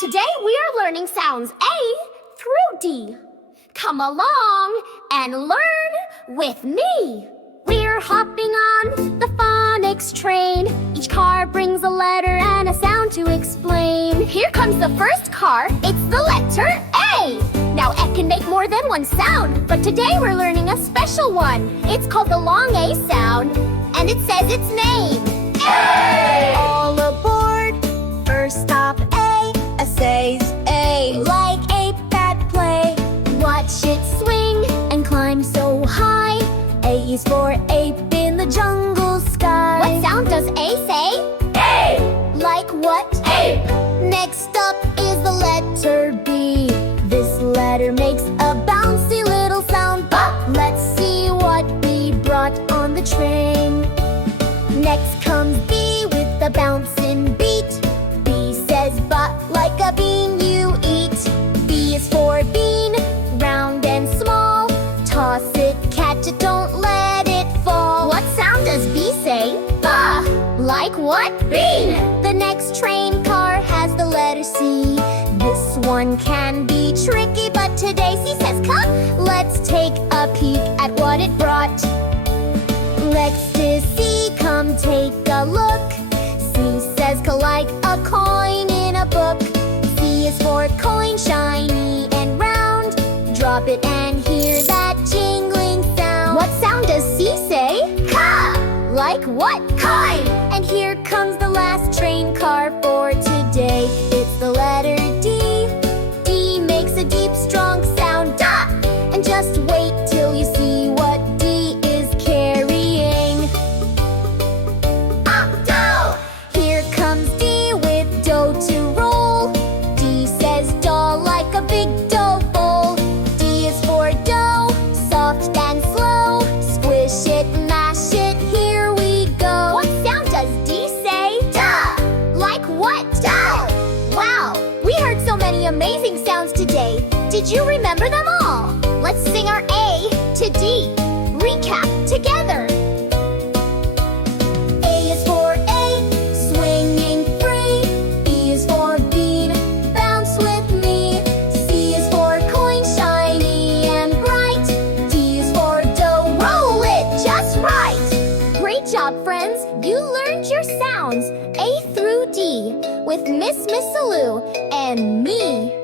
Today we are learning sounds A through D. Come along and learn with me. We're hopping on the phonics train. Each car brings a letter and a sound to explain. Here comes the first car, it's the letter A. Now A can make more than one sound, but today we're learning a special one. It's called the long A sound, and it says its name. A! All aboard, first stop A says A. Like ape that play, watch it swing and climb so high. A is for ape in the jungle sky. What sound does A say? A! Like what? Ape! Next up is the letter B. This letter makes a bouncy little sound. Let's see what we brought on the train. Next comes B with the bouncing beat. B says but like a bean you eat. B is for bean, round and small. Toss it, catch it, don't let it fall. What sound does B say? Ba! Like what? Bean! The next train car has the letter C. This one can be tricky, but today C says come. Let's take a peek at what it brought. Next is C, come take a look. C says like a coin in a book. C is for coin, shiny and round. Drop it and hear that jingling sound. What sound does C say? Ka! Like what? Coin! And here comes the last train car for today. It's the letter D. D makes a deep, strong sound. Da! And just wait till you see what D is carrying. Up, dough! Here comes D with dough to roll. D says dough like a big dough bowl. D is for dough, soft and slow. Squish it, mash it, here we go. What sound does D say? Duh! Like what? Dough! Wow, we heard so many amazing sounds today. Did you remember them all? Let's sing our A to D. Recap together. A is for ape, swinging free. B is for bean, bounce with me. C is for coin, shiny and bright. D is for dough, roll it just right. Great job, friends. You learned your sounds A through D with Miss Missylue and me.